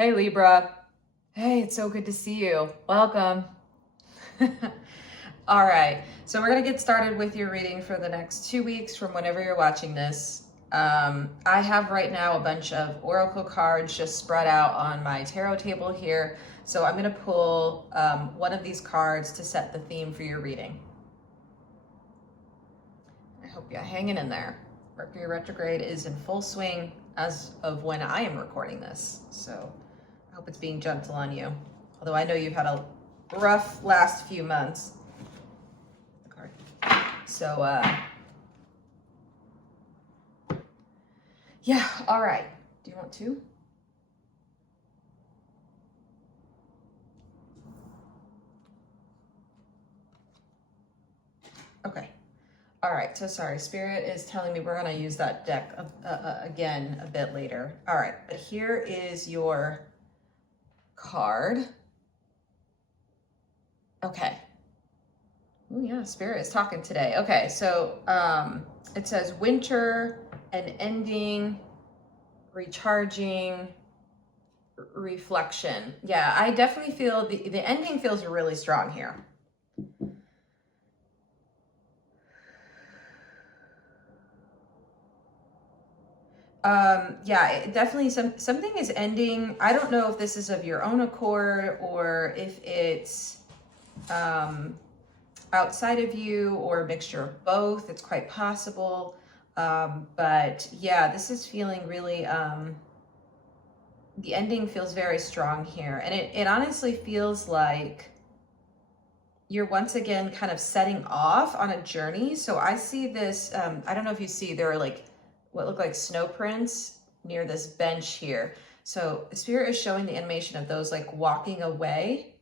Hey Libra. Hey, it's so good to see you. Welcome. All right, so we're gonna get started with your reading for the next 2 weeks from whenever you're watching this. I have right now a bunch of oracle cards just spread out on my tarot table here. So I'm gonna pull one of these cards to set the theme for your reading. I hope you're hanging in there. Mercury retrograde is in full swing as of when I am recording this. So I hope it's being gentle on you. Although I know you've had a rough last few months. So, yeah, all right. Do you want to? Okay. All right, so sorry, Spirit is telling me we're gonna use that deck again a bit later. All right, but here is your card. Okay. Oh yeah, Spirit is talking today. Okay, so it says winter, an ending, recharging, reflection. Yeah, I definitely feel the ending feels really strong here. Yeah, definitely something is ending. I don't know if this is of your own accord or if it's outside of you or a mixture of both. It's quite possible. But yeah, this is feeling really, the ending feels very strong here. And it honestly feels like you're once again kind of setting off on a journey. So I see this, I don't know if you see, there are like what look like snow prints near this bench here. So Spirit is showing the animation of those like walking away.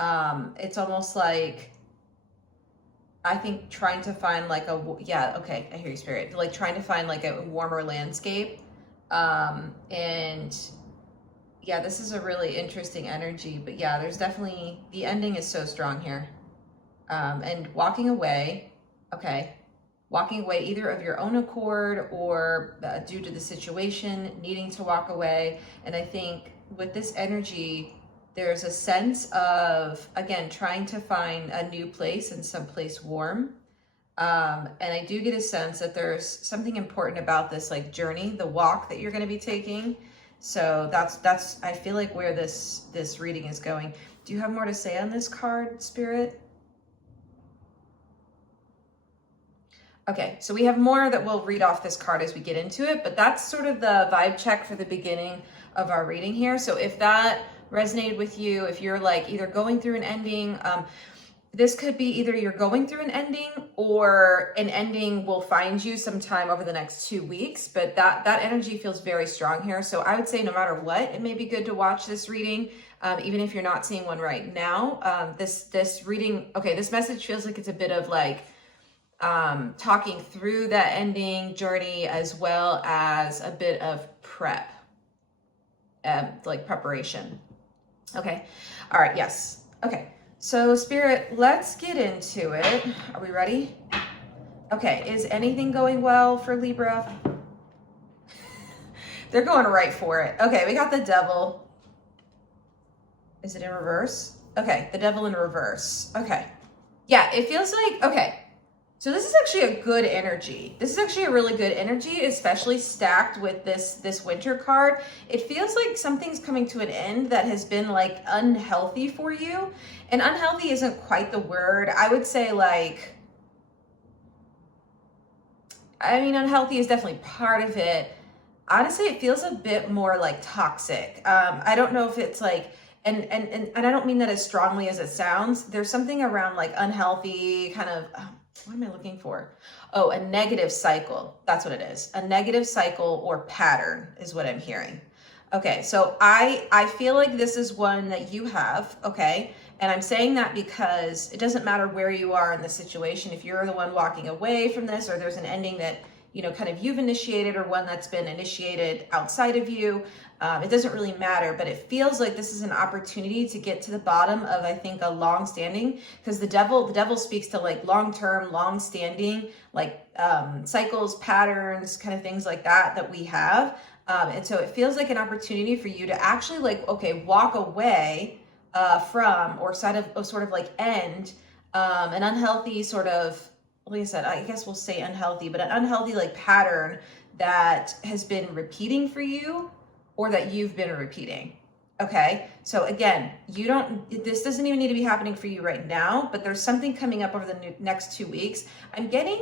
It's almost like, I think trying to find like yeah, okay, I hear you, Spirit. Like trying to find like a warmer landscape. And yeah, this is a really interesting energy, but yeah, there's definitely, the ending is so strong here. And walking away, okay, walking away either of your own accord or due to the situation, needing to walk away. And I think with this energy, there's a sense of, again, trying to find a new place and someplace warm. And I do get a sense that there's something important about this like journey, the walk that you're going to be taking. So that's I feel like where this reading is going. Do you have more to say on this card, Spirit? Okay, so we have more that we'll read off this card as we get into it, but that's sort of the vibe check for the beginning of our reading here. So if that resonated with you, if you're like either going through an ending, this could be either you're going through an ending or an ending will find you sometime over the next 2 weeks, but that energy feels very strong here. So I would say no matter what, it may be good to watch this reading, even if you're not seeing one right now. This reading, okay, this message feels like it's a bit of like talking through that ending journey as well as a bit of prep, like preparation. Okay. All right. Yes. Okay. So Spirit, let's get into it. Are we ready? Okay. Is anything going well for Libra? They're going right for it. Okay. We got the Devil. Is it in reverse? Okay. The Devil in reverse. Okay. Yeah. It feels like, okay. So this is actually a good energy. This is actually a really good energy, especially stacked with this winter card. It feels like something's coming to an end that has been like unhealthy for you. And unhealthy isn't quite the word. I would say like, I mean, unhealthy is definitely part of it. Honestly, it feels a bit more like toxic. I don't know if it's like, and I don't mean that as strongly as it sounds. There's something around like unhealthy kind of, what am I looking for? Oh, a negative cycle. That's what it is. A negative cycle or pattern is what I'm hearing. Okay, so I feel like this is one that you have, okay? And I'm saying that because it doesn't matter where you are in the situation. If you're the one walking away from this or there's an ending that, you know, kind of you've initiated or one that's been initiated outside of you, it doesn't really matter, but it feels like this is an opportunity to get to the bottom of, I think, a long-standing, because the devil speaks to like long-term, long-standing, like cycles, patterns, kind of things like that we have. And so it feels like an opportunity for you to actually like, okay, walk away from, or sort of like end an unhealthy sort of, like I said, I guess we'll say unhealthy, but an unhealthy like pattern that has been repeating for you, or that you've been repeating. Okay, so again, this doesn't even need to be happening for you right now, but there's something coming up over the next 2 weeks. I'm getting,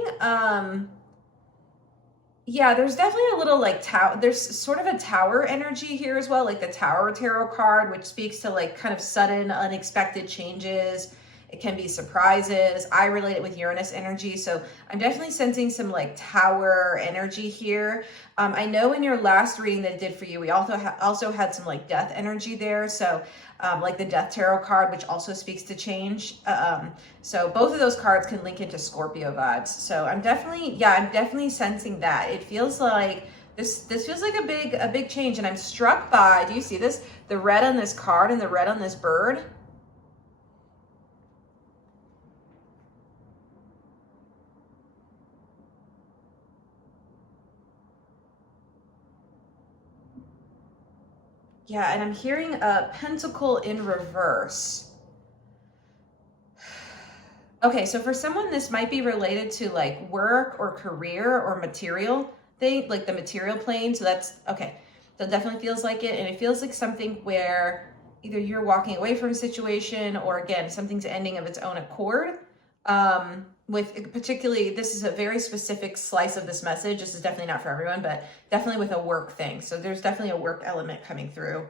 yeah, there's definitely a little like there's sort of a tower energy here as well, like the Tower Tarot card, which speaks to like kind of sudden, unexpected changes. It can be surprises. I relate it with Uranus energy. So I'm definitely sensing some like tower energy here. I know in your last reading that it did for you, we also had some like death energy there. So like the Death Tarot card, which also speaks to change. So both of those cards can link into Scorpio vibes. So I'm definitely sensing that. It feels like this feels like a big change. And I'm struck by, do you see this? The red on this card and the red on this bird. Yeah, and I'm hearing a pentacle in reverse. Okay, so for someone, this might be related to like work or career or material thing, like the material plane. So that's, okay, that definitely feels like it. And it feels like something where either you're walking away from a situation, or again, something's ending of its own accord. With particularly, this is a very specific slice of this message. This is definitely not for everyone, but definitely with a work thing. So there's definitely a work element coming through.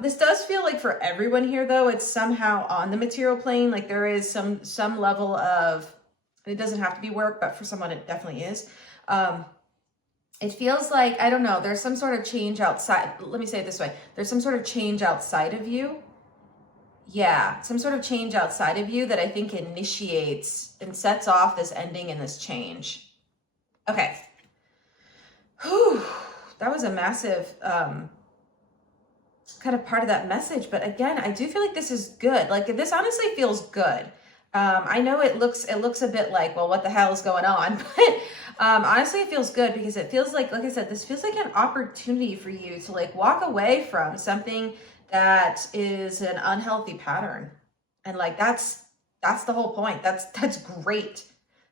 This does feel like for everyone here, though, it's somehow on the material plane. Like there is some level of, it doesn't have to be work, but for someone it definitely is. It feels like, I don't know, there's some sort of change outside. Let me say it this way. There's some sort of change outside of you. Yeah, some sort of change outside of you that I think initiates and sets off this ending and this change. Okay. Whew. That was a massive kind of part of that message. But again, I do feel like this is good. Like this honestly feels good. I know it looks a bit like, well, what the hell is going on? But honestly, it feels good because it feels like I said, this feels like an opportunity for you to like walk away from something that is an unhealthy pattern. And like, that's the whole point. That's great.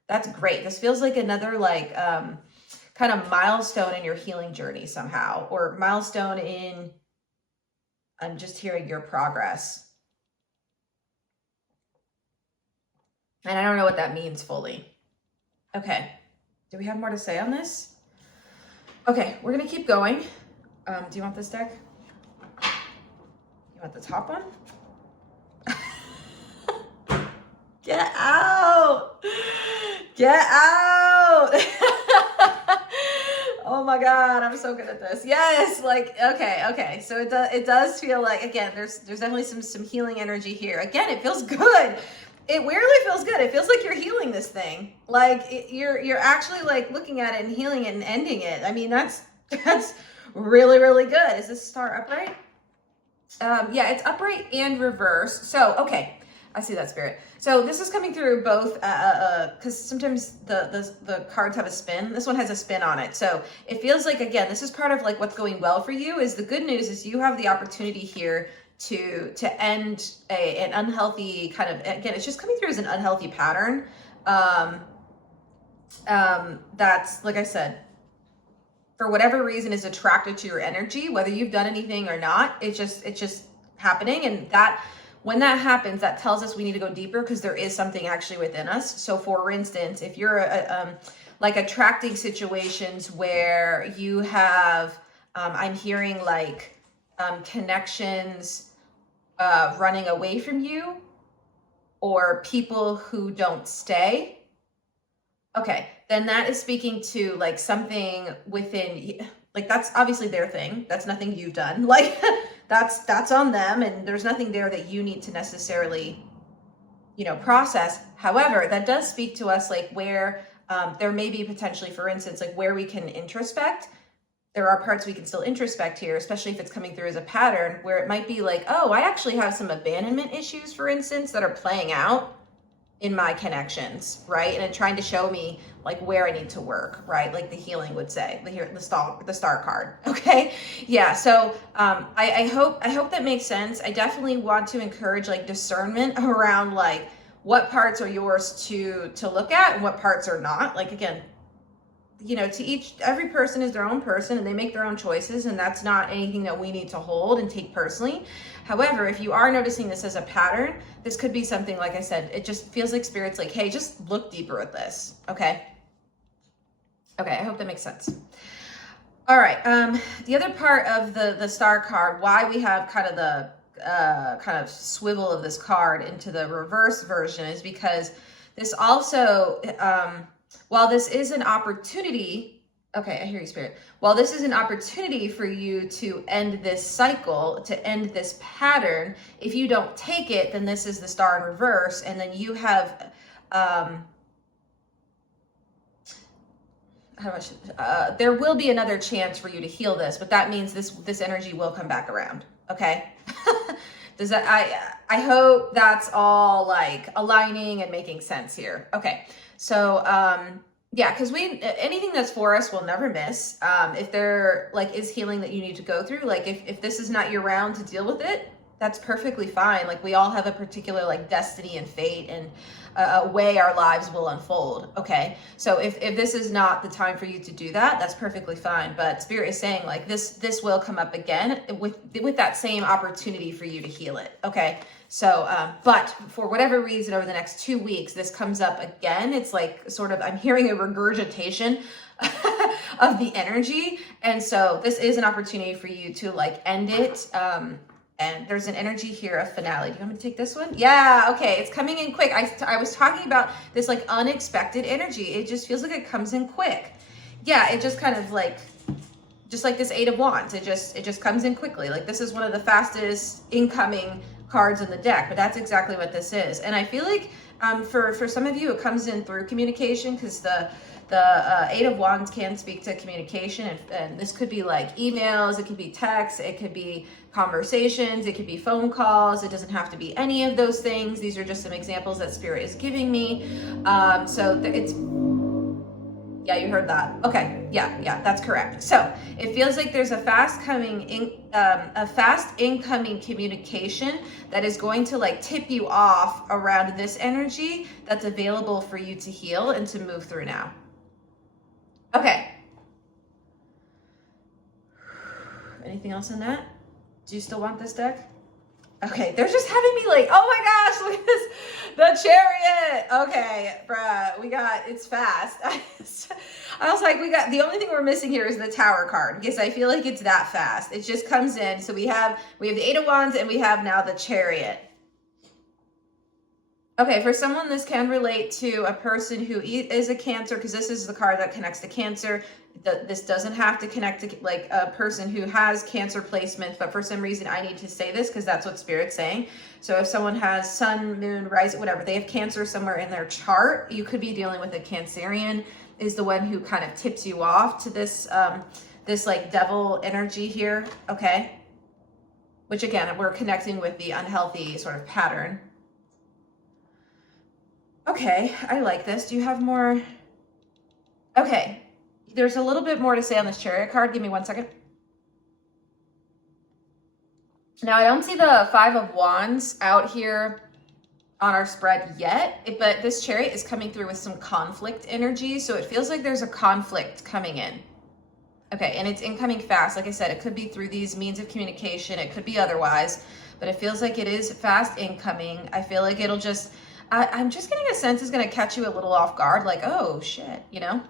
That's great. This feels like another like, kind of milestone in your healing journey somehow, or milestone in, I'm just hearing your progress. And I don't know what that means fully. Okay. Do we have more to say on this? Okay, we're going to keep going. Do you want this deck? You want the top one? Get out! Get out! Oh my God, I'm so good at this. Yes, like, okay. So it does feel like, again, there's definitely some healing energy here. Again, it feels good. It weirdly feels good. It feels like you're healing this thing. Like you're actually like looking at it and healing it and ending it. I mean, that's really, really good. Is this star upright? Yeah, it's upright and reverse. So, okay, I see that, Spirit. So this is coming through both, because sometimes the cards have a spin. This one has a spin on it. So it feels like, again, this is part of like what's going well for you. Is the good news is you have the opportunity here to end an unhealthy kind of, again, it's just coming through as an unhealthy pattern. That's, like I said, for whatever reason is attracted to your energy, whether you've done anything or not. It's just happening. And that, when that happens, that tells us we need to go deeper because there is something actually within us. So for instance, if you're like attracting situations where you have, I'm hearing like connections running away from you, or people who don't stay. Okay, then that is speaking to like something within, like that's obviously their thing. That's nothing you've done. Like that's on them, and there's nothing there that you need to necessarily, process. However, that does speak to us like where there may be potentially, for instance, like where we can introspect. There are parts we can still introspect here, especially if it's coming through as a pattern, where it might be like, oh, I actually have some abandonment issues, for instance, that are playing out. in my connections, right? And it's trying to show me like where I need to work, right? Like the healing would say, the star card. Okay. Yeah. So, I hope that makes sense. I definitely want to encourage like discernment around like what parts are yours to look at and what parts are not. Like, again, you know, every person is their own person and they make their own choices, and that's not anything that we need to hold and take personally. However, if you are noticing this as a pattern, this could be something, like I said, it just feels like Spirit's like, hey, just look deeper at this. Okay. I hope that makes sense. All right. The other part of the star card, why we have kind of the kind of swivel of this card into the reverse version, is because this also, while this is an opportunity, okay, I hear you, Spirit. While this is an opportunity for you to end this cycle, to end this pattern, if you don't take it, then this is the star in reverse, and then you have, there will be another chance for you to heal this, but that means this energy will come back around. Okay. Does that, I hope that's all like aligning and making sense here. Okay. So, yeah, because anything that's for us we'll never miss. If there like is healing that you need to go through, like if this is not your round to deal with it, that's perfectly fine. Like we all have a particular like destiny and fate and a way our lives will unfold. Okay. So if this is not the time for you to do that, that's perfectly fine. But Spirit is saying like this will come up again with that same opportunity for you to heal it. Okay. So, but for whatever reason, over the next 2 weeks, this comes up again. It's like sort of, I'm hearing a regurgitation of the energy. And so this is an opportunity for you to like end it. And there's an energy here of finale. Do you want me to take this one? Yeah, okay, it's coming in quick. I was talking about this like unexpected energy. It just feels like it comes in quick. Yeah, it just kind of like, just like this 8 of Wands. It just comes in quickly. Like this is one of the fastest incoming cards in the deck, but that's exactly what this is. And I feel like for some of you, it comes in through communication, because the 8 of Wands can speak to communication, and this could be like emails, it could be texts, it could be conversations, it could be phone calls. It doesn't have to be any of those things. These are just some examples that Spirit is giving me. So it's, yeah, you heard that. Okay, yeah, that's correct. So it feels like there's a fast incoming communication that is going to like tip you off around this energy that's available for you to heal and to move through now. Okay. Anything else in that? Do you still want this deck? Okay, they're just having me like, oh my gosh, look at this, the Chariot. Okay, bruh, it's fast. I was like, the only thing we're missing here is the Tower card, because I feel like it's that fast. It just comes in. So we have the 8 of Wands, and we have now the Chariot. Okay, for someone, this can relate to a person who is a Cancer, because this is the card that connects to Cancer. This doesn't have to connect to like a person who has Cancer placements, but for some reason I need to say this because that's what Spirit's saying. So if someone has Sun, Moon, Rising, whatever, they have Cancer somewhere in their chart, you could be dealing with a Cancerian, is the one who kind of tips you off to this this like devil energy here. Okay, which again, we're connecting with the unhealthy sort of pattern. Okay, I like this. Do you have more? Okay, there's a little bit more to say on this Chariot card. Give me 1 second. Now, I don't see the 5 of Wands out here on our spread yet, but this Chariot is coming through with some conflict energy, so it feels like there's a conflict coming in. Okay, and it's incoming fast. Like I said, it could be through these means of communication. It could be otherwise, but it feels like it is fast incoming. I feel like it'll just... I'm just getting a sense it's going to catch you a little off guard, like, oh, shit, you know?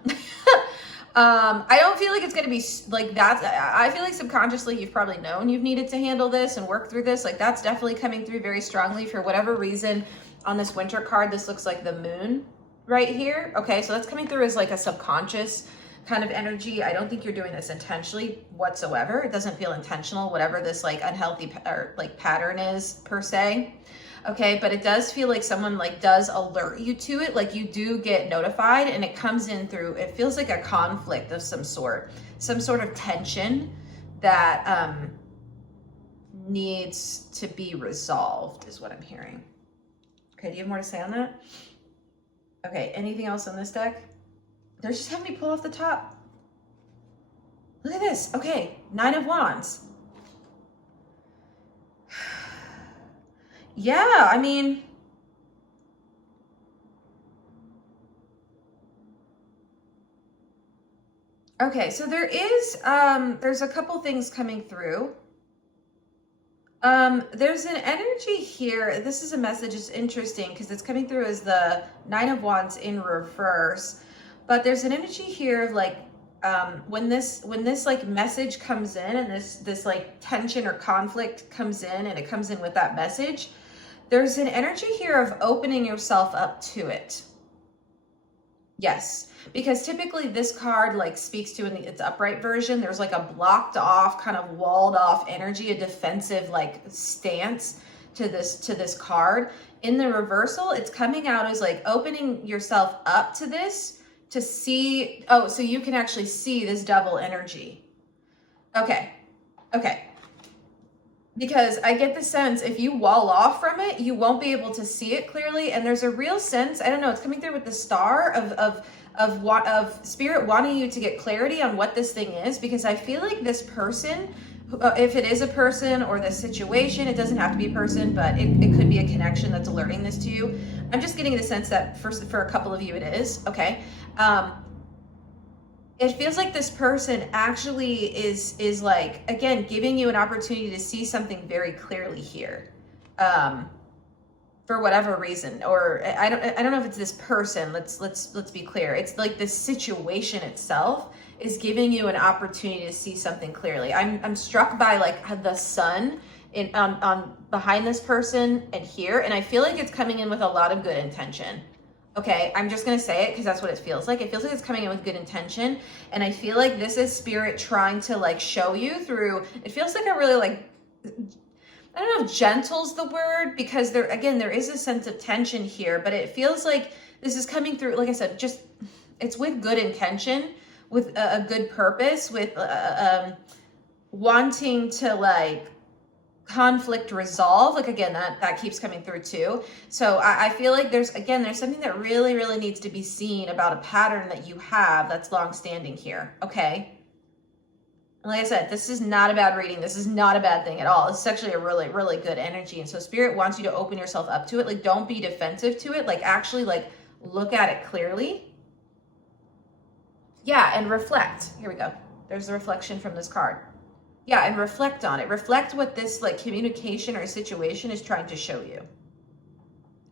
I don't feel like it's going to be like that. I feel like subconsciously you've probably known you've needed to handle this and work through this. Like that's definitely coming through very strongly. For whatever reason, on this Winter card, this looks like the moon right here. Okay, so that's coming through as like a subconscious kind of energy. I don't think you're doing this intentionally whatsoever. It doesn't feel intentional, whatever this like unhealthy or like pattern is per se. Okay, but it does feel like someone like does alert you to it, like you do get notified, and it comes in through, it feels like a conflict of some sort of tension that needs to be resolved is what I'm hearing. Okay, do you have more to say on that? Okay, anything else on this deck? They're just having me pull off the top. Look at this. Okay, 9 of Wands. Yeah, I mean, okay, so there's a couple things coming through. There's an energy here. This is a message. It's interesting because it's coming through as the 9 of Wands in reverse. But there's an energy here of like, when this like message comes in and this like tension or conflict comes in and it comes in with that message, there's an energy here of opening yourself up to it. Yes, because typically this card like speaks to, in its upright version, there's like a blocked off, kind of walled off energy, a defensive like stance to this card. In the reversal, it's coming out as like opening yourself up to this to see, oh, so you can actually see this double energy. Okay, okay. Because I get the sense if you wall off from it, you won't be able to see it clearly. And there's a real sense, I don't know, it's coming through with the star of spirit wanting you to get clarity on what this thing is. Because I feel like this person, if it is a person or this situation, it doesn't have to be a person, but it could be a connection that's alerting this to you. I'm just getting the sense that for a couple of you it is, okay? It feels like this person actually is like, again, giving you an opportunity to see something very clearly here, for whatever reason. Or I don't know if it's this person. Let's be clear. It's like the situation itself is giving you an opportunity to see something clearly. I'm struck by like the sun on behind this person and here, and I feel like it's coming in with a lot of good intention. Okay, I'm just going to say it because that's what it feels like. It feels like it's coming in with good intention. And I feel like this is spirit trying to like show you through, it feels like a really like, I don't know if gentle's the word, because there is a sense of tension here, but it feels like this is coming through, like I said, just, it's with good intention, with a good purpose, with wanting to like, conflict resolve. Like again, that keeps coming through too. So I feel like there's something that really, really needs to be seen about a pattern that you have that's long standing here. Okay. And like I said, this is not a bad reading. This is not a bad thing at all. It's actually a really, really good energy. And so spirit wants you to open yourself up to it. Like don't be defensive to it. Like actually like look at it clearly. Yeah. And reflect. Here we go. There's the reflection from this card. Yeah, and reflect on it. Reflect what this like communication or situation is trying to show you.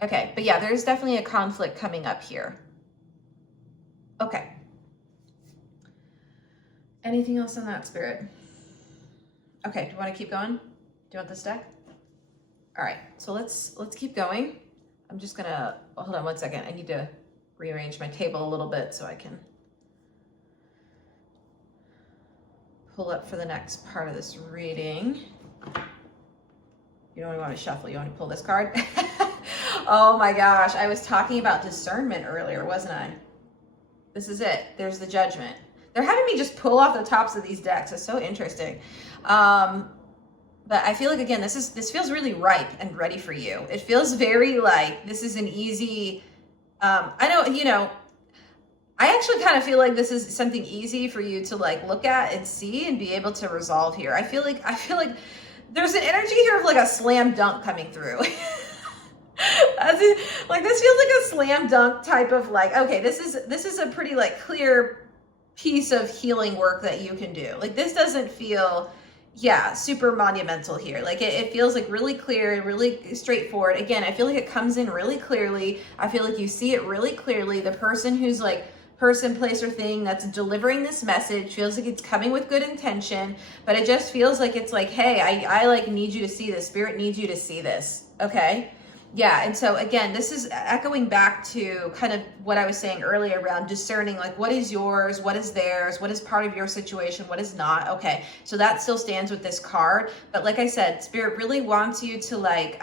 Okay, but yeah, there's definitely a conflict coming up here. Okay. Anything else on that, spirit? Okay, do you want to keep going? Do you want this deck? All right, so let's keep going. I'm just gonna, hold on one second. I need to rearrange my table a little bit so I can pull up for the next part of this reading. You don't want to shuffle, you want to pull this card? Oh my gosh, I was talking about discernment earlier, wasn't I? This is it. There's the Judgment. They're having me just pull off the tops of these decks. It's so interesting. But I feel like, again, this feels really ripe and ready for you. It feels very like this is an easy, I know, you know, I actually kind of feel like this is something easy for you to like look at and see and be able to resolve here. I feel like there's an energy here of like a slam dunk coming through. Like this feels like a slam dunk type of like, okay, this is a pretty like clear piece of healing work that you can do. Like this doesn't feel, yeah, super monumental here. Like it feels like really clear and really straightforward. Again, I feel like it comes in really clearly. I feel like you see it really clearly. The person who's like, person, place, or thing that's delivering this message feels like it's coming with good intention, but it just feels like it's like, hey, I like need you to see this. Spirit needs you to see this. Okay. Yeah. And so again, this is echoing back to kind of what I was saying earlier around discerning, like what is yours, what is theirs, what is part of your situation, what is not. Okay. So that still stands with this card. But like I said, spirit really wants you to like,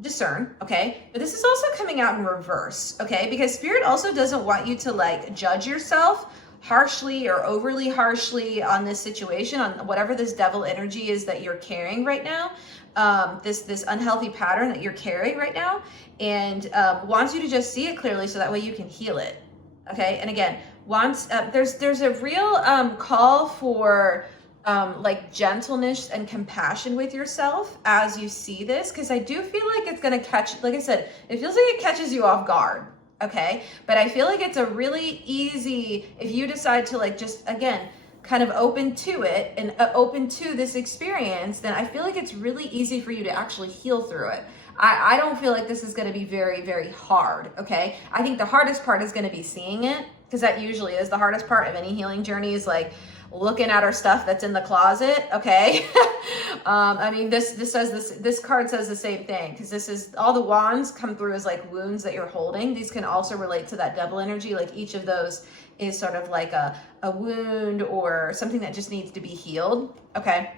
discern, okay? But this is also coming out in reverse, okay? Because spirit also doesn't want you to like judge yourself harshly or overly harshly on this situation, on whatever this devil energy is that you're carrying right now, this unhealthy pattern that you're carrying right now, and wants you to just see it clearly so that way you can heal it. Okay, and again, there's a real call for like gentleness and compassion with yourself as you see this, because I do feel like it's going to catch, like I said, it feels like it catches you off guard. Okay, but I feel like it's a really easy, if you decide to like just, again, kind of open to it and open to this experience, then I feel like it's really easy for you to actually heal through it. I don't feel like this is going to be very, very hard. Okay, I think the hardest part is going to be seeing it, because that usually is the hardest part of any healing journey, is like looking at our stuff that's in the closet. Okay. I mean, this card says the same thing, because this is, all the wands come through as like wounds that you're holding. These can also relate to that devil energy. Like each of those is sort of like a wound or something that just needs to be healed. Okay.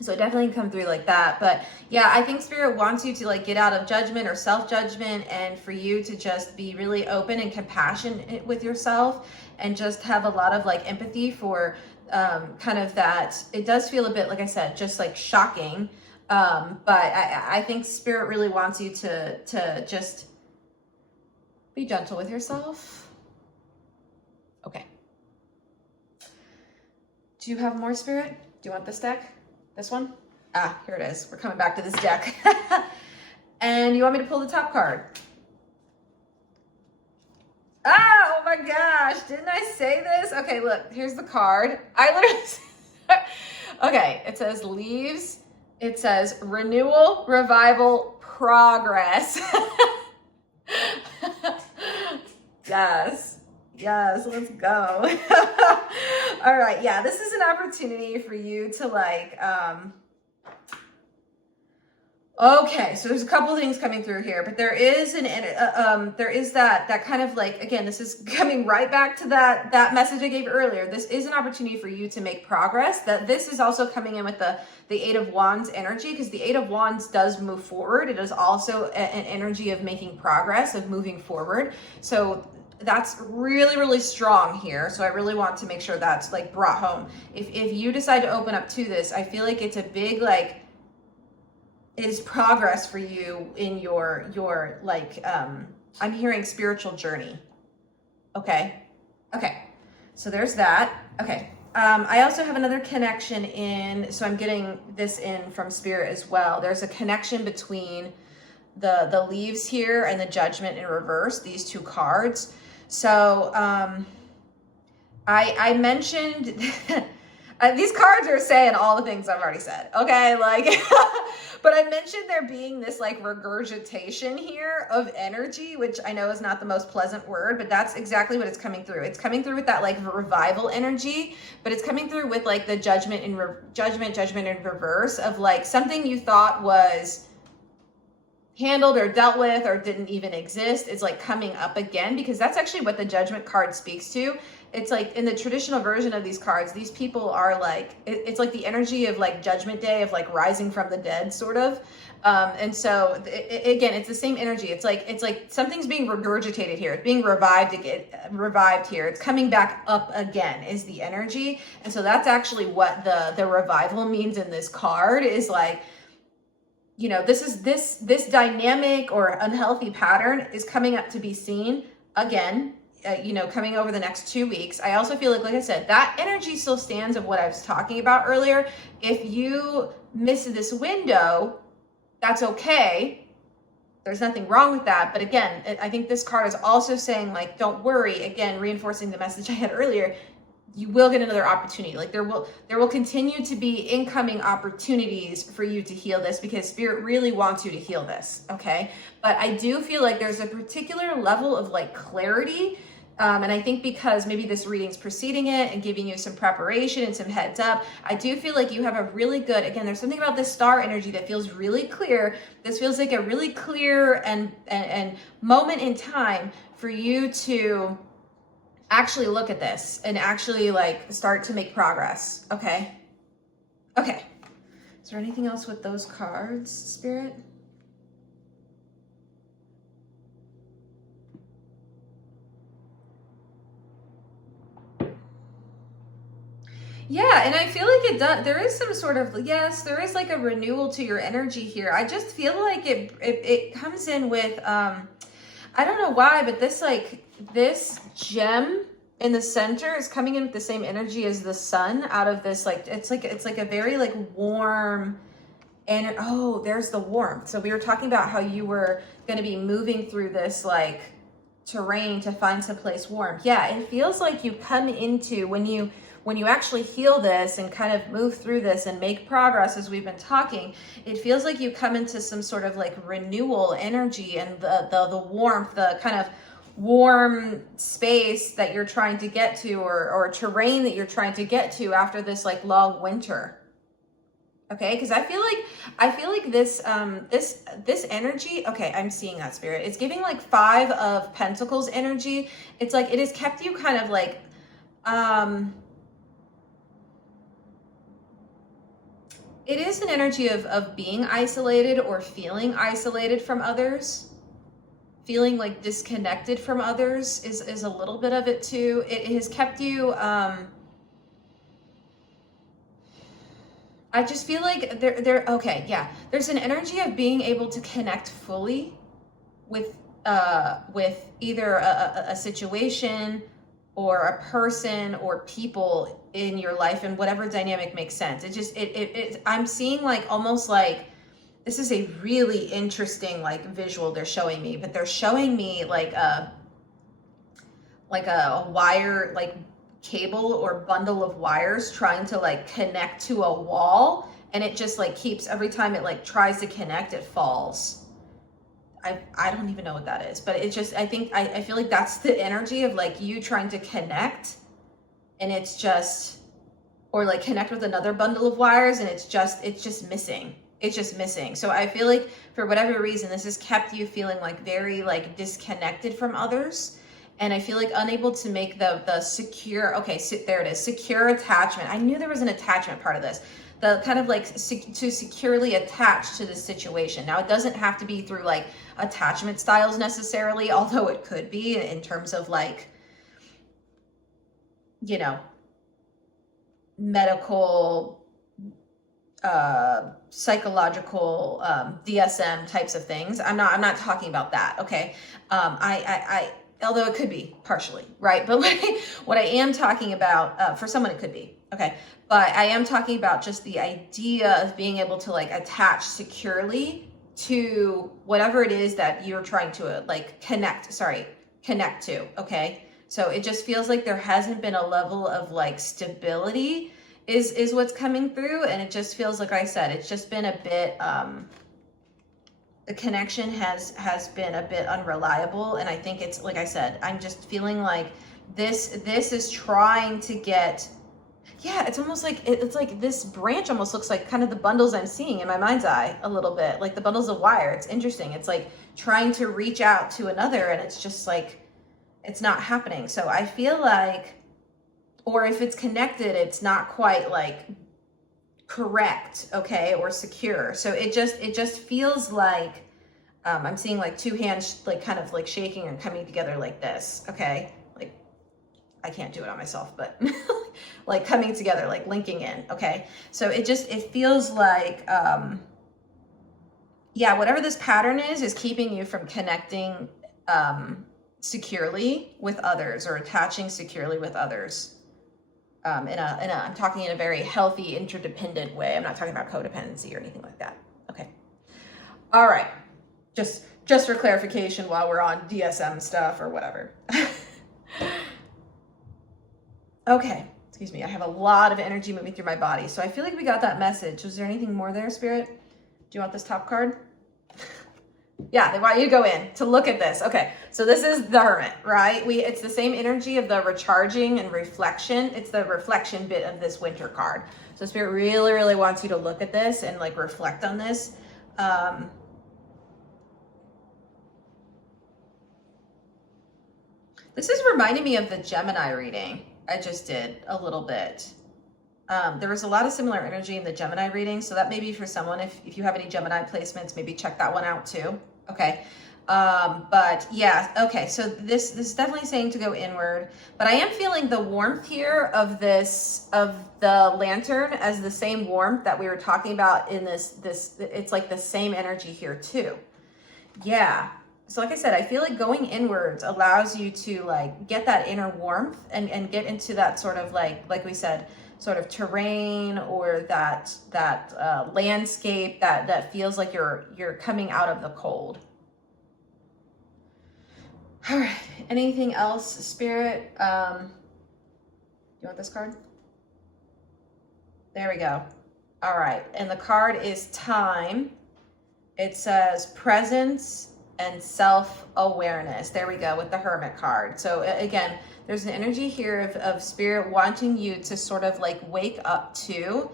So definitely come through like that. But yeah, I think Spirit wants you to like get out of judgment or self-judgment, and for you to just be really open and compassionate with yourself, and just have a lot of like empathy for kind of that. It does feel a bit, like I said, just like shocking. But I think Spirit really wants you to just be gentle with yourself. Okay. Do you have more, Spirit? Do you want this deck? This one? Ah, here it is. We're coming back to this deck. And you want me to pull the top card? Ah, oh my gosh. Didn't I say this? Okay, look, here's the card. I literally, okay, it says leaves. It says renewal, revival, progress. Yes, let's go. All right, yeah, this is an opportunity for you to like, okay, so there's a couple things coming through here, but there is that kind of like, again, this is coming right back to that message I gave earlier. This is an opportunity for you to make progress. That this is also coming in with the Eight of Wands energy, because the Eight of Wands does move forward. It is also an energy of making progress, of moving forward. So that's really, really strong here. So I really want to make sure that's like brought home. If you decide to open up to this, I feel like it's a big, like, it is progress for you in your like, I'm hearing spiritual journey. Okay. So there's that. Okay. I also have another connection in, so I'm getting this in from Spirit as well. There's a connection between the leaves here and the Judgment in reverse, these two cards. So I mentioned these cards are saying all the things I've already said. Okay, like, but I mentioned there being this like regurgitation here of energy, which I know is not the most pleasant word, but that's exactly what it's coming through. It's coming through with that like revival energy, but it's coming through with like the judgment in reverse of like something you thought was handled or dealt with or didn't even exist is like coming up again, because that's actually what the Judgment card speaks to. It's like in the traditional version of these cards, these people are like, it's like the energy of like Judgment Day, of like rising from the dead sort of. And so again, it's the same energy. It's like something's being regurgitated here. It's being revived here. It's coming back up again is the energy. And so that's actually what the revival means in this card, is like, you know, this dynamic or unhealthy pattern is coming up to be seen again, you know, coming over the next 2 weeks. I also feel like I said, that energy still stands of what I was talking about earlier. If you miss this window, that's okay. There's nothing wrong with that. But again, I think this card is also saying like, don't worry, again, reinforcing the message I had earlier. You will get another opportunity. Like there will continue to be incoming opportunities for you to heal this, because Spirit really wants you to heal this. Okay. But I do feel like there's a particular level of like clarity. And I think because maybe this reading's preceding it and giving you some preparation and some heads up, I do feel like you have a really good, again, there's something about this star energy that feels really clear. This feels like a really clear and moment in time for you to actually look at this and actually like start to make progress. Okay. Is there anything else with those cards, Spirit? Yeah, and I feel like it does. There is some sort of, yes, there is like a renewal to your energy here. I just feel like it comes in with I don't know why, but this gem in the center is coming in with the same energy as the sun out of this, like it's like a very like warm, and oh, there's the warmth. So we were talking about how you were going to be moving through this like terrain to find some place warm. Yeah, it feels like you come into, when you actually heal this and kind of move through this and make progress as we've been talking, it feels like you come into some sort of like renewal energy, and the warmth, the kind of warm space that you're trying to get to, or terrain that you're trying to get to after this like long winter. Okay, because I feel like this this energy, okay, I'm seeing that, Spirit. It's giving like 5 of Pentacles energy. It's like it has kept you kind of like it is an energy of being isolated or feeling isolated from others. Feeling like disconnected from others is a little bit of it too. It has kept you I just feel like okay, yeah. There's an energy of being able to connect fully with either a situation or a person or people in your life, and whatever dynamic makes sense. It just I'm seeing like almost like, this is a really interesting like visual they're showing me, but they're showing me like a wire, like cable or bundle of wires trying to like connect to a wall, and it just like keeps, every time it like tries to connect, it falls. I don't even know what that is, but it just, I feel like that's the energy of like you trying to connect, and it's just, or like connect with another bundle of wires, and it's just missing. It's just missing. So I feel like for whatever reason, this has kept you feeling like very like disconnected from others. And I feel like unable to make the secure, okay, so there it is, secure attachment. I knew there was an attachment part of this. The kind of like to securely attach to the situation. Now, it doesn't have to be through like attachment styles necessarily, although it could be in terms of like, you know, medical, psychological, DSM types of things. I'm not talking about that. Okay. Although it could be partially, right? But what I am talking about, for someone it could be, okay? But I am talking about just the idea of being able to like attach securely to whatever it is that you're trying to like connect to, okay? So it just feels like there hasn't been a level of like stability is what's coming through. And it just feels like I said, it's just been a bit, the connection has been a bit unreliable. And I think it's, like I said, I'm just feeling like this is trying to get, yeah, it's almost like, it's like this branch almost looks like kind of the bundles I'm seeing in my mind's eye a little bit, like the bundles of wire. It's interesting. It's like trying to reach out to another, and it's just like, it's not happening. So I feel like, or if it's connected, it's not quite like correct, okay, or secure. So it just feels like I'm seeing like 2 hands like kind of like shaking and coming together like this, okay? Like I can't do it on myself, but like coming together, like linking in, okay? So it feels like yeah, whatever this pattern is keeping you from connecting securely with others, or attaching securely with others. I'm talking in a very healthy, interdependent way. I'm not talking about codependency or anything like that. Okay. All right. Just for clarification, while we're on DSM stuff or whatever. Okay. Excuse me. I have a lot of energy moving through my body. So I feel like we got that message. Was there anything more there, Spirit? Do you want this top card? Yeah, they want you to go in to look at this. Okay, so this is the Hermit, right? It's the same energy of the recharging and reflection. It's the reflection bit of this winter card. So Spirit really, really wants you to look at this and like reflect on this. This is reminding me of the Gemini reading I just did a little bit. There was a lot of similar energy in the Gemini reading, so that may be for someone. If you have any Gemini placements, maybe check that one out too. Okay. But yeah, okay. So this is definitely saying to go inward, but I am feeling the warmth here of the lantern as the same warmth that we were talking about in this, it's like the same energy here too. Yeah. So like I said, I feel like going inwards allows you to like get that inner warmth and get into that sort of like we said, sort of terrain or that landscape that feels like you're coming out of the cold. All right, anything else, Spirit? You want this card? There we go. All right, and the card is time. It says presence and self-awareness. There we go with the Hermit card. So again, there's an energy here of Spirit wanting you to sort of like wake up to,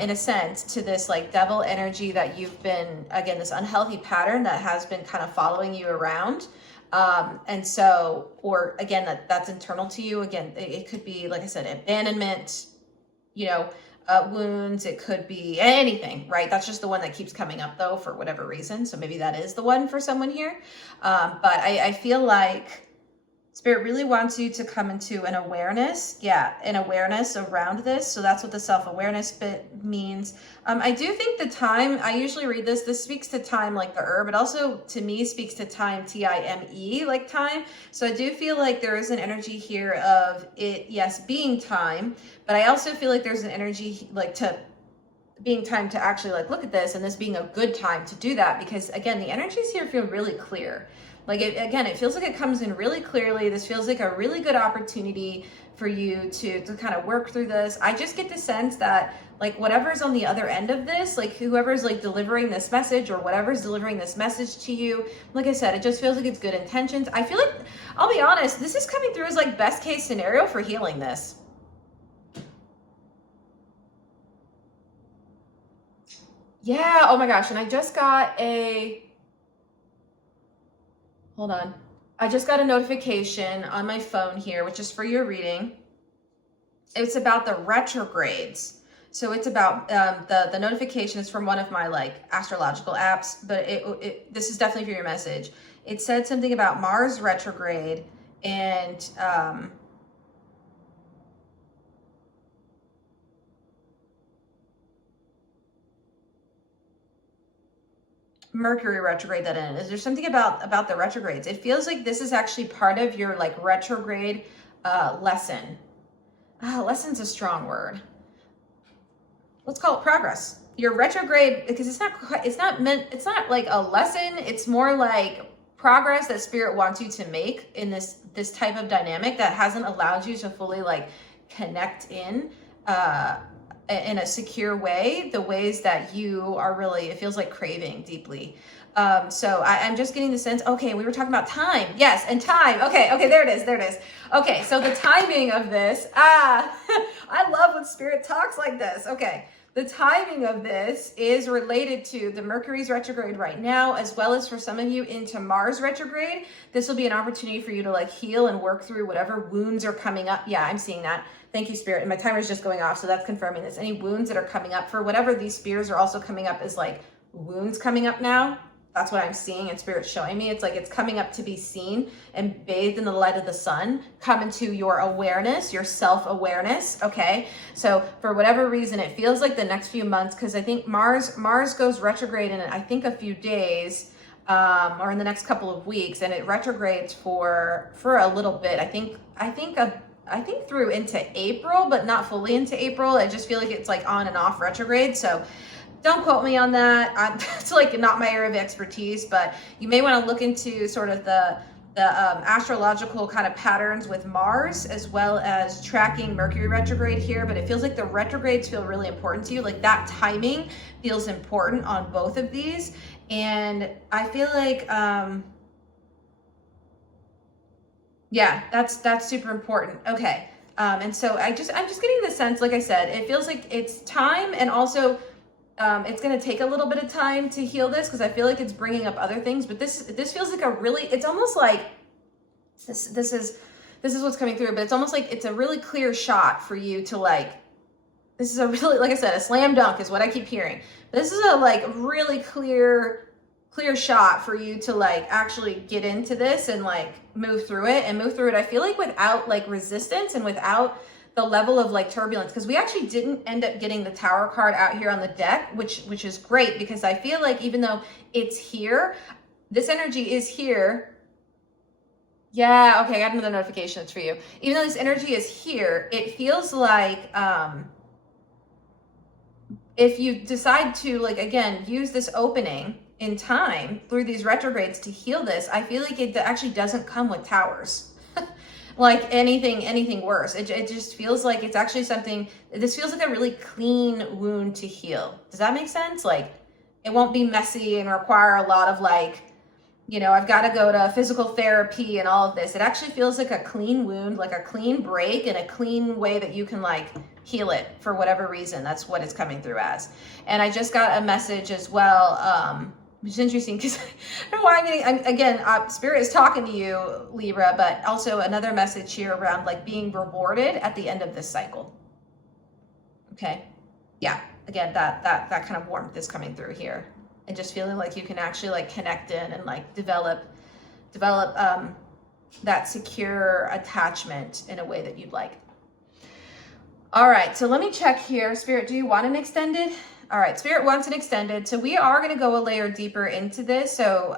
in a sense, to this like devil energy that you've been, again, this unhealthy pattern that has been kind of following you around. And so, or again, that's internal to you. Again, it could be, like I said, abandonment, you know, wounds. It could be anything, right? That's just the one that keeps coming up though, for whatever reason. So maybe that is the one for someone here. But I feel like Spirit really wants you to come into an awareness. Yeah, an awareness around this. So that's what the self-awareness bit means. I do think the time, I usually read this speaks to time like the herb. It also, to me, speaks to time, T-I-M-E, like time. So I do feel like there is an energy here of it, yes, being time. But I also feel like there's an energy like to being time to actually like look at this and this being a good time to do that. Because again, the energies here feel really clear. Like, again, it feels like it comes in really clearly. This feels like a really good opportunity for you to kind of work through this. I just get the sense that, like, whatever's on the other end of this, like, whoever's, like, delivering this message or whatever's delivering this message to you, like I said, it just feels like it's good intentions. I feel like, I'll be honest, this is coming through as, like, best case scenario for healing this. Yeah, oh my gosh, and I just got a... Hold on. I just got a notification on my phone here, which is for your reading. It's about the retrogrades. So it's about the notification is from one of my like astrological apps, but this is definitely for your message. It said something about Mars retrograde and Mercury retrograde that in. Is there something about the retrogrades? It feels like this is actually part of your like retrograde lesson. Lesson's a strong word. Let's call it progress. Your retrograde, because it's not like a lesson. It's more like progress that Spirit wants you to make in this type of dynamic that hasn't allowed you to fully like connect in a secure way, the ways that you are really, it feels like craving deeply. So I'm just getting the sense, okay, we were talking about time. Yes, and time. Okay, there it is. Okay, so the timing of this, I love when Spirit talks like this. Okay, the timing of this is related to the Mercury's retrograde right now, as well as for some of you into Mars retrograde. This will be an opportunity for you to like heal and work through whatever wounds are coming up. Yeah, I'm seeing that. Thank you, Spirit. And my timer's just going off, so that's confirming this. Any wounds that are coming up for whatever these spears are also coming up as like wounds coming up now. That's what I'm seeing and Spirit's showing me. It's like it's coming up to be seen and bathed in the light of the sun. Come into your awareness, your self-awareness, okay? So for whatever reason, it feels like the next few months, because I think Mars goes retrograde in, I think, a few days, or in the next couple of weeks, and it retrogrades for a little bit. I think through into April, but not fully into April. I just feel like it's like on and off retrograde. So don't quote me on that. It's like not my area of expertise, but you may want to look into sort of the astrological kind of patterns with Mars, as well as tracking Mercury retrograde here. But it feels like the retrogrades feel really important to you. Like that timing feels important on both of these. And I feel like, yeah, that's super important. Okay. And so I'm just getting the sense, like I said, it feels like it's time, and also it's going to take a little bit of time to heal this, because I feel like it's bringing up other things, but this feels like a really, it's almost like this is what's coming through, but it's almost like it's a really clear shot for you to like, this is a really, like I said, a slam dunk is what I keep hearing. This is a like really clear clear shot for you to like actually get into this and like move through it I feel like without like resistance and without the level of like turbulence, because we actually didn't end up getting the Tower card out here on the deck, which is great, because I feel like even though it's here, this energy is here. Yeah, okay, I got another notification. It's for you. Even though this energy is here, it feels like if you decide to like, again, use this opening in time through these retrogrades to heal this, I feel like it actually doesn't come with towers. Like anything worse. It just feels like it's actually something, this feels like a really clean wound to heal. Does that make sense? Like it won't be messy and require a lot of like, you know, I've got to go to physical therapy and all of this. It actually feels like a clean wound, like a clean break, and a clean way that you can like heal it for whatever reason. That's what it's coming through as. And I just got a message as well, which is interesting because I don't know why again, Spirit is talking to you, Libra, but also another message here around like being rewarded at the end of this cycle. Okay. Yeah. Again, that kind of warmth is coming through here, and just feeling like you can actually like connect in and like develop that secure attachment in a way that you'd like. All right. So let me check here. Spirit, do you want an extended? All right, Spirit wants an extended. So we are going to go a layer deeper into this. So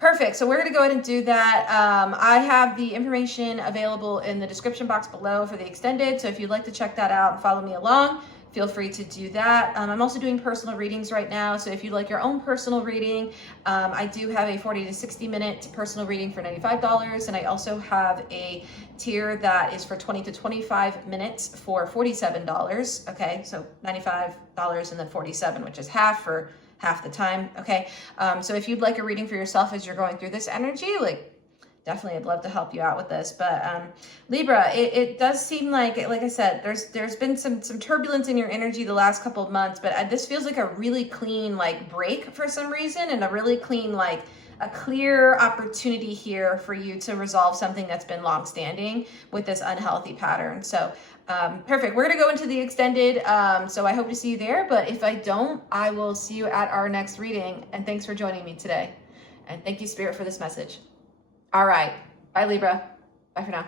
perfect. So we're going to go ahead and do that. I have the information available in the description box below for the extended. So if you'd like to check that out and follow me along, feel free to do that. I'm also doing personal readings right now. So if you'd like your own personal reading, I do have a 40 to 60 minute personal reading for $95. And I also have a tier that is for 20 to 25 minutes for $47. Okay, so $95 and then $47, which is half for half the time. Okay, so if you'd like a reading for yourself as you're going through this energy, like definitely I'd love to help you out with this. But Libra, it does seem like I said, there's been some turbulence in your energy the last couple of months, but this feels like a really clean like break for some reason, and a really clean like a clear opportunity here for you to resolve something that's been long-standing with this unhealthy pattern. So perfect. We're going to go into the extended. So I hope to see you there. But if I don't, I will see you at our next reading. And thanks for joining me today. And thank you, Spirit, for this message. All right. Bye, Libra. Bye for now.